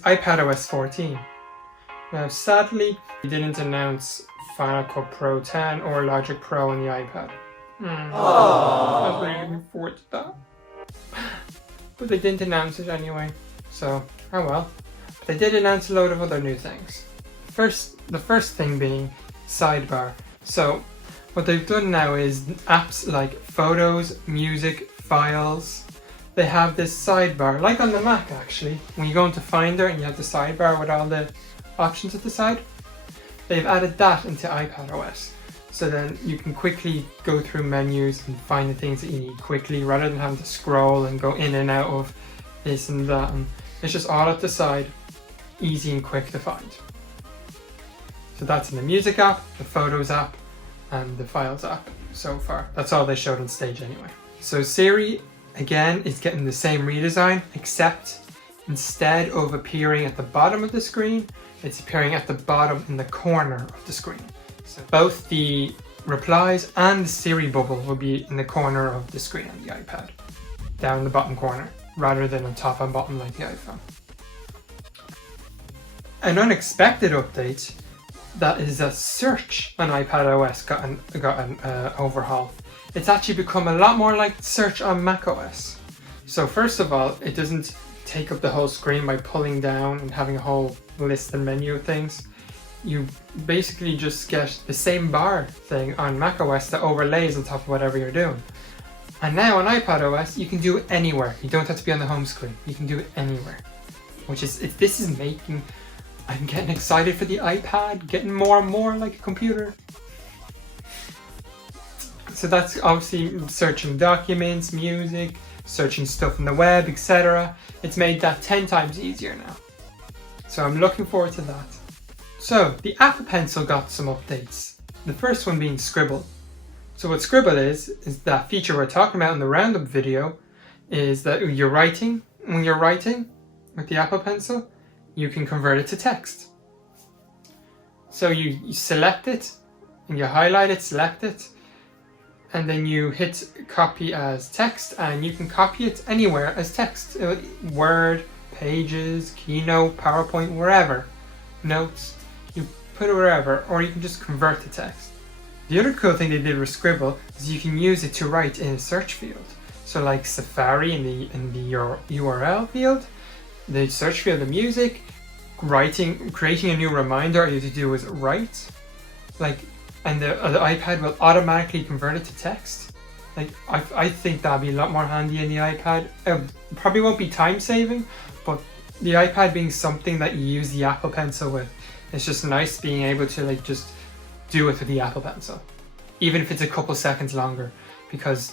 iPadOS 14. Now sadly, they didn't announce Final Cut Pro 10 or Logic Pro on the iPad. I was really looking forward to that. But they didn't announce it anyway, so oh well. But they did announce a load of other new things. The first thing being sidebar. So what they've done now is apps like photos, music, files, they have this sidebar, like on the Mac actually. When you go into Finder and you have the sidebar with all the options at the side, they've added that into iPadOS. So then you can quickly go through menus and find the things that you need quickly rather than having to scroll and go in and out of this and that. And it's just all at the side, easy and quick to find. So that's in the Music app, the Photos app, and the Files app so far. That's all they showed on stage anyway. So Siri, again, is getting the same redesign, except instead of appearing at the bottom of the screen, it's appearing at the bottom in the corner of the screen. So both the replies and the Siri bubble will be in the corner of the screen on the iPad, down the bottom corner, rather than on top and bottom like the iPhone. An unexpected update, that is that search on iPadOS got an overhaul. It's actually become a lot more like search on macOS. So first of all, it doesn't take up the whole screen by pulling down and having a whole list and menu of things. You basically just get the same bar thing on macOS that overlays on top of whatever you're doing. And now on iPadOS, you can do it anywhere. You don't have to be on the home screen. You can do it anywhere. This is making, I'm getting excited for the iPad, getting more and more like a computer. So that's obviously searching documents, music, searching stuff on the web, etc. It's made that 10 times easier now. So I'm looking forward to that. So the Apple Pencil got some updates. The first one being Scribble. So what Scribble is that feature we're talking about in the roundup video, is that when you're writing with the Apple Pencil, you can convert it to text. So you select it, and you highlight it, select it, and then you hit copy as text, and you can copy it anywhere as text. Word, Pages, Keynote, PowerPoint, wherever. Notes, you put it wherever, or you can just convert to text. The other cool thing they did with Scribble is you can use it to write in a search field. So like Safari in the URL field, the search field of music, creating a new reminder, all you have to do is write, and the iPad will automatically convert it to text. I think that'd be a lot more handy in the iPad. It probably won't be time saving, but the iPad being something that you use the Apple Pencil with, it's just nice being able to just do it with the Apple Pencil, even if it's a couple seconds longer, because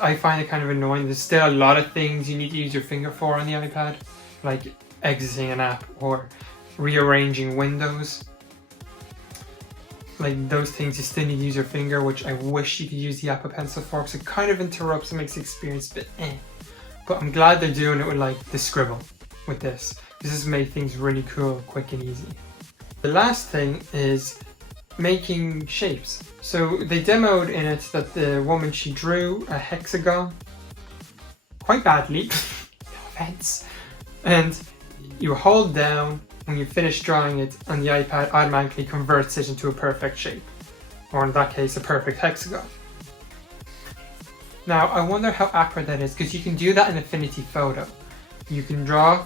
I find it kind of annoying. There's still a lot of things you need to use your finger for on the iPad, like exiting an app or rearranging windows. Like those things you still need to use your finger, which I wish you could use the Apple Pencil for, because it kind of interrupts and makes the experience a bit But I'm glad they're doing it with the Scribble with this. This has made things really cool, quick and easy. The last thing is making shapes. So they demoed in it that the woman, she drew a hexagon quite badly, no offense, and you hold down when you finish drawing it, and the iPad automatically converts it into a perfect shape, or in that case a perfect hexagon. Now I wonder how accurate that is, because you can do that in Affinity Photo. You can draw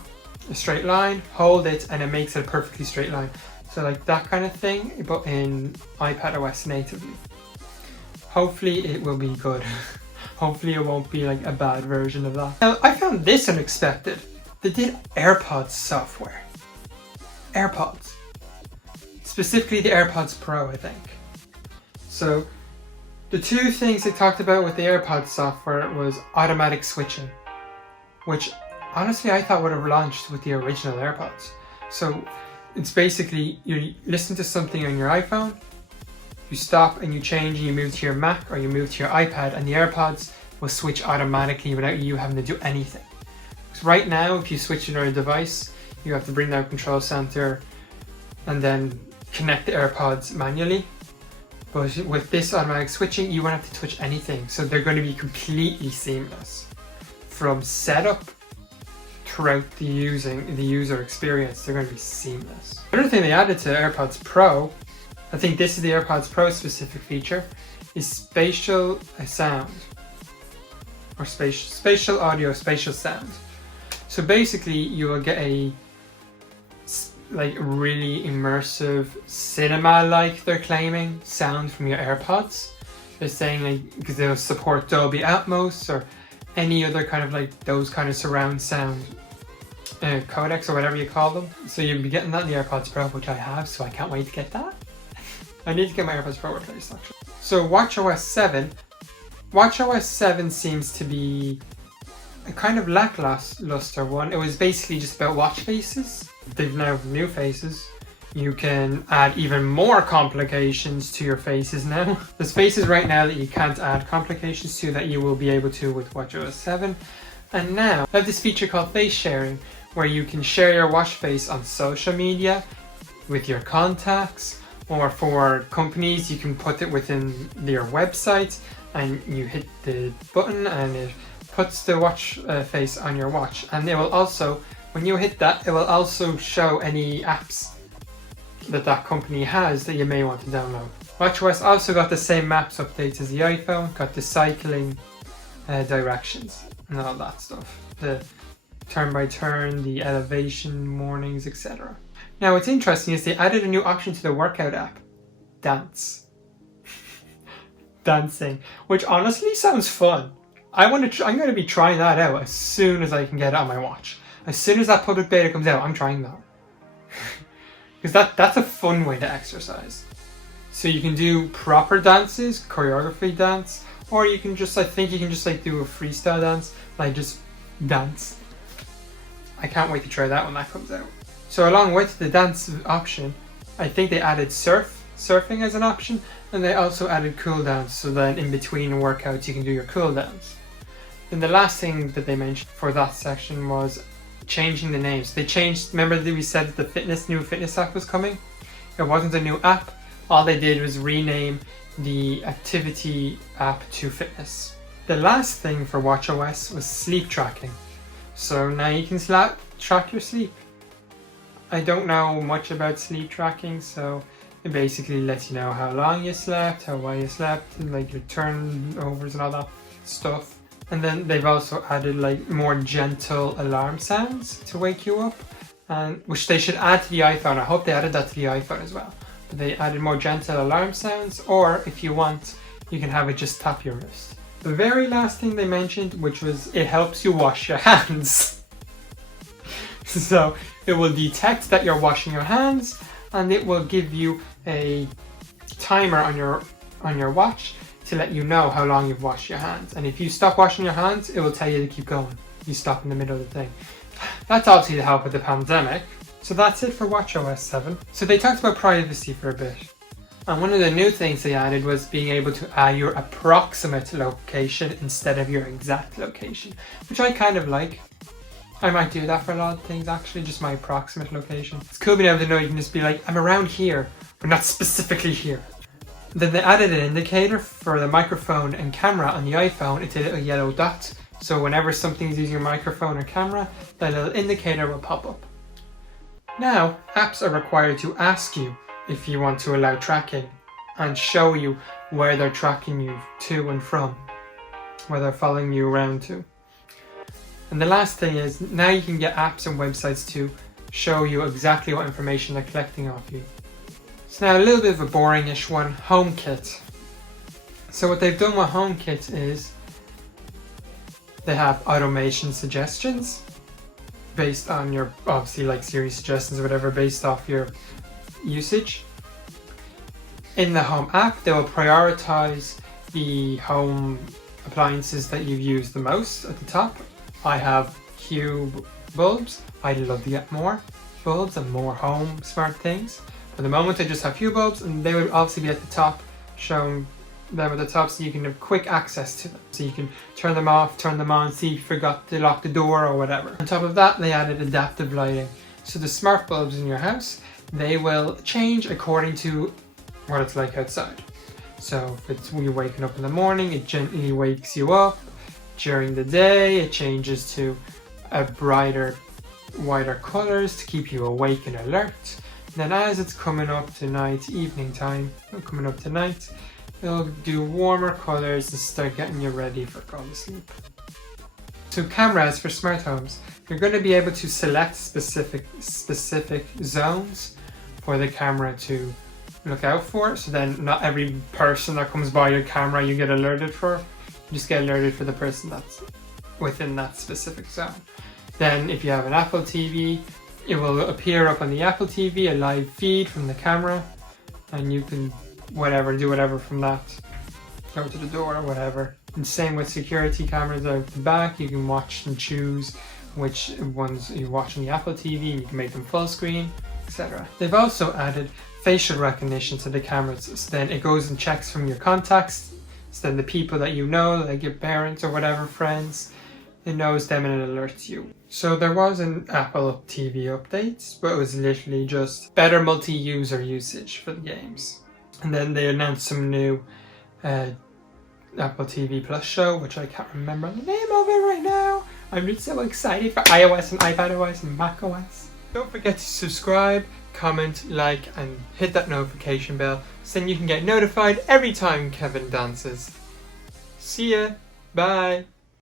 a straight line, hold it, and it makes it a perfectly straight line. So like that kind of thing, but in iPadOS natively. Hopefully it will be good. Hopefully it won't be like a bad version of that. Now I found this unexpected. They did AirPods software. AirPods. Specifically the AirPods Pro, I think. So the two things they talked about with the AirPods software was automatic switching, which honestly I thought would have launched with the original AirPods. So it's basically you listen to something on your iPhone, you stop and you change and you move to your Mac or you move to your iPad, and the AirPods will switch automatically without you having to do anything. Because right now, if you switch to another device, you have to bring down Control Center and then connect the AirPods manually. But with this automatic switching, you won't have to touch anything. So they're going to be completely seamless. From setup throughout the user experience. They're going to be seamless. Another thing they added to AirPods Pro, I think this is the AirPods Pro specific feature, is spatial sound, or spatial audio, spatial sound. So basically you will get a like really immersive cinema-like, they're claiming, sound from your AirPods. They're saying like because they'll support Dolby Atmos or any other kind of like those kind of surround sound codecs or whatever you call them. So you'll be getting that in the AirPods Pro, which I have, so I can't wait to get that. I need to get my AirPods Pro replaced actually. So WatchOS 7. WatchOS 7 seems to be a kind of lackluster one. It was basically just about watch faces. They've now new faces. You can add even more complications to your faces now. There's faces right now that you can't add complications to that you will be able to with WatchOS 7. And now I have this feature called face sharing, where you can share your watch face on social media, with your contacts, or for companies you can put it within their website and you hit the button and it puts the watch face on your watch. And it will also, when you hit that, it will also show any apps that company has that you may want to download. WatchOS also got the same maps updates as the iPhone, got the cycling directions and all that stuff. The turn by turn, the elevation, mornings, etc. Now what's interesting is they added a new option to the workout app, Dance. Dancing, which honestly sounds fun. I'm going to be trying that out as soon as I can get it on my watch. As soon as that public beta comes out, I'm trying that. Because that's a fun way to exercise. So you can do proper dances, choreography dance, or you can just, I think you can just like do a freestyle dance, like just dance. I can't wait to try that when that comes out. So along with the dance option, I think they added surfing as an option, and they also added cool downs, so then in between workouts you can do your cool downs. Then the last thing that they mentioned for that section was changing the names. They changed, remember that we said that the new fitness app was coming? It wasn't a new app. All they did was rename the activity app to fitness. The last thing for WatchOS was sleep tracking. So now you can track your sleep. I don't know much about sleep tracking, so it basically lets you know how long you slept, how well you slept, and like your turnovers and all that stuff. And then they've also added like more gentle alarm sounds to wake you up, and which they should add to the iPhone. I hope they added that to the iPhone as well. But they added more gentle alarm sounds, or if you want, you can have it just tap your wrist. The very last thing they mentioned, which was it helps you wash your hands. So it will detect that you're washing your hands, and it will give you a timer on your watch to let you know how long you've washed your hands. And if you stop washing your hands, it will tell you to keep going. You stop in the middle of the thing. That's obviously to help with the pandemic. So that's it for WatchOS 7. So they talked about privacy for a bit. And one of the new things they added was being able to add your approximate location instead of your exact location, which I kind of like. I might do that for a lot of things actually, just my approximate location. It's cool being able to know you can just be like, I'm around here, but not specifically here. Then they added an indicator for the microphone and camera on the iPhone. It's a little yellow dot. So whenever something's using your microphone or camera, that little indicator will pop up. Now, apps are required to ask you if you want to allow tracking and show you where they're tracking you to and from, where they're following you around to. And the last thing is, now you can get apps and websites to show you exactly what information they're collecting off you. So now a little bit of a boring-ish one, Homekit. So what they've done with Homekit is they have automation suggestions based on your, obviously like Siri suggestions or whatever, based off your usage. In the Home app, they will prioritize the home appliances that you've used the most at the top. I have Hue bulbs. I'd love to get more bulbs and more home smart things. For the moment I just have Hue bulbs, and they would obviously be at the top, showing them at the top so you can have quick access to them. So you can turn them off, turn them on, see if you forgot to lock the door or whatever. On top of that, they added adaptive lighting. So the smart bulbs in your house, they will change according to what it's like outside. So if it's when you're waking up in the morning, it gently wakes you up. During the day, it changes to a brighter whiter colors to keep you awake and alert. And then as it's coming up to night, evening time, coming up to night, it'll do warmer colors and start getting you ready for going to sleep. So cameras for smart homes, you're going to be able to select specific zones for the camera to look out for. So then not every person that comes by your camera you get alerted for. You just get alerted for the person that's within that specific zone. Then if you have an Apple TV, it will appear up on the Apple TV, a live feed from the camera, and you can do whatever from that. Go to the door or whatever. And same with security cameras out the back, you can watch and choose which ones you watch on the Apple TV, and you can make them full screen, etc. They've also added facial recognition to the cameras, so then it goes and checks from your contacts, so then the people that you know, like your parents or whatever, friends, it knows them and it alerts you. So there was an Apple TV update, but it was literally just better multi-user usage for the games. And then they announced some new Apple TV Plus show, which I can't remember the name of it right now. I'm just so excited for iOS and iPadOS and macOS. Don't forget to subscribe, comment, like, and hit that notification bell so then you can get notified every time Kevin dances. See ya, bye.